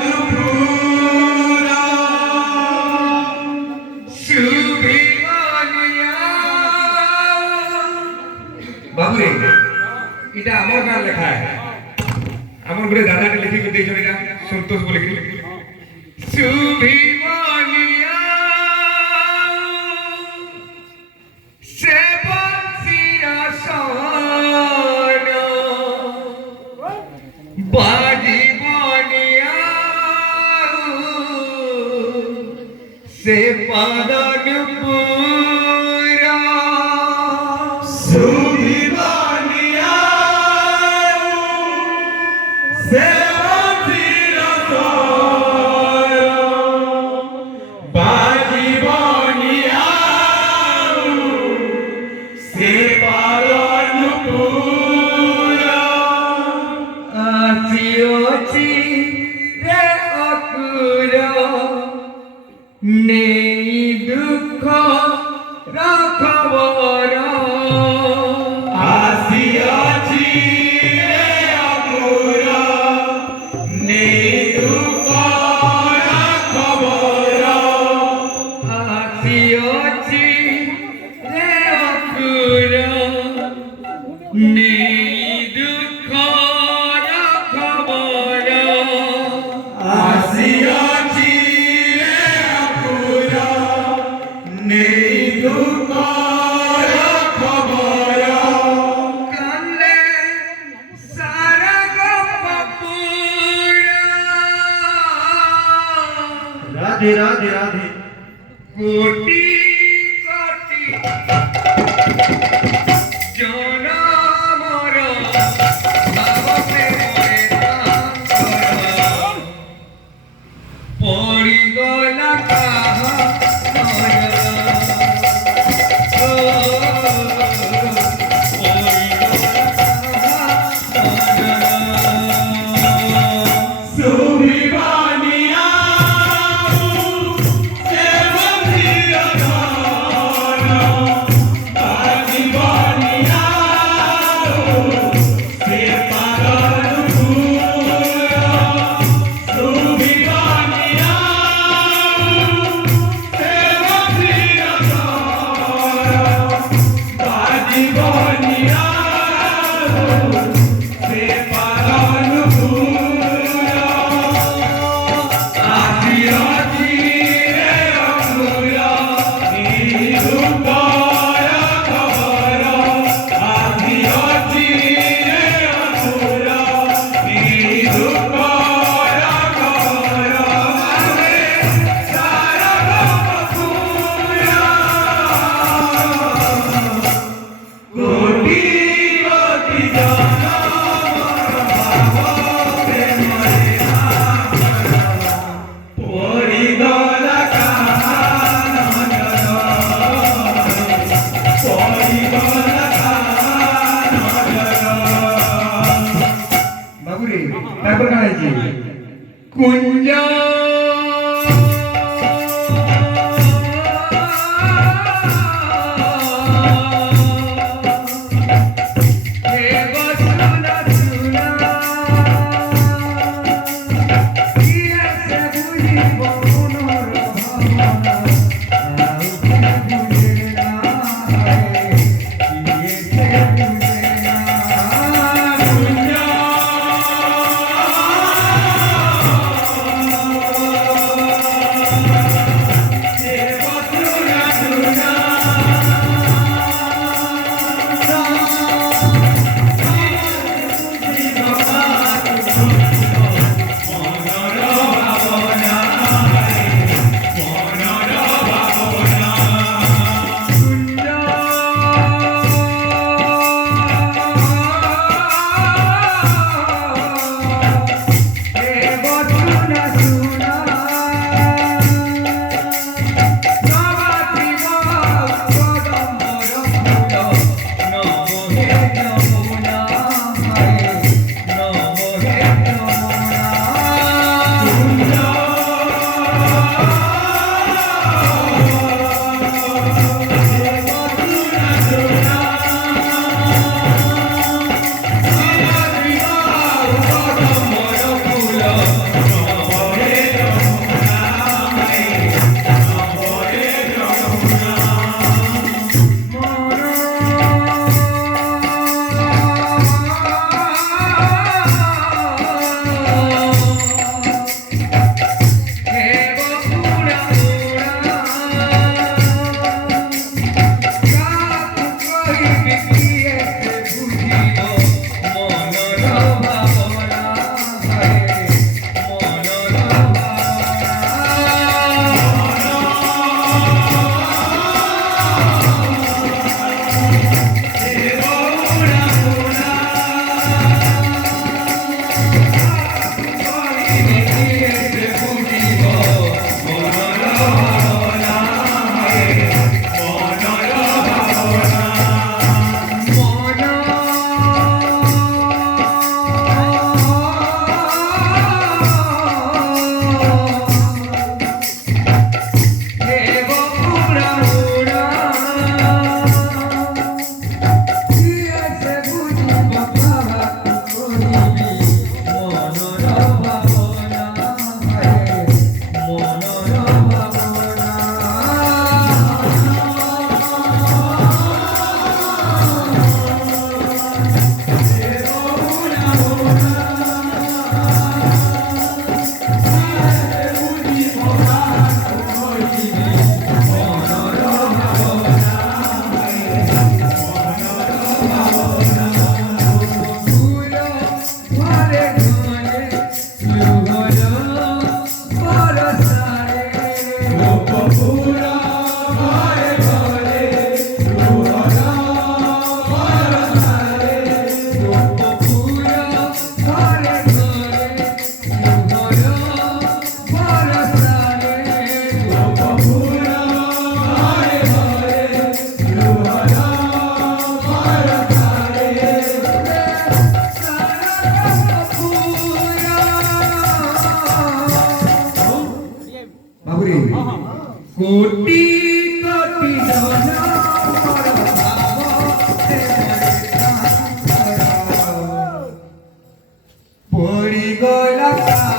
সেবানুপুরা সুভিমানিয়া বাবুরে এটা আমার গান লেখা আমার ঘরে দাদাকে লিখে দিয়েছেন এটা সন্তোষ বলে কি সুভিমানিয়া সেবন্সিরা সনা বাজি বনিয়া সে পাদনুপুরা সুভিমানিয়া সে বন্সিরা সনা বাজি বনিয়া সে পাদনুপুরা আসিওছি রে অকুর নেই দুঃখ রাখবর আসিওছি রে অকুর নেই দুঃখ রাখবর আসিওছি রে অকুর নেই দুঃখ রাখবর আসিয়াছি রে অকুর নেই দুঃখ রাখবর কালে সারা গপুরা রাধে রাধে রাধে কোটি কোটি জনমর ভাবতে পরিগলা কাহা সুভিমানিয়া সেবন্সিরা সনা বাজি বনিয়া সে পাদনুপুরা সুভিমানিয়া সেবন্সিরা সনা বাজি বনিয়া সে পাদনুপুরা আসিয়াছি রে অকুরা নেই দুঃখ রাখবর আসিয়াছি রে অকুরা নেই দুঃখ রাখবর সারা গপুরা কোটি কোটি পরিগলা কাহা পরিগলা বাবুরে তারপর গাইছি কুঞ্জ কোটি কোটি জনমর ভাব পড়ি গলা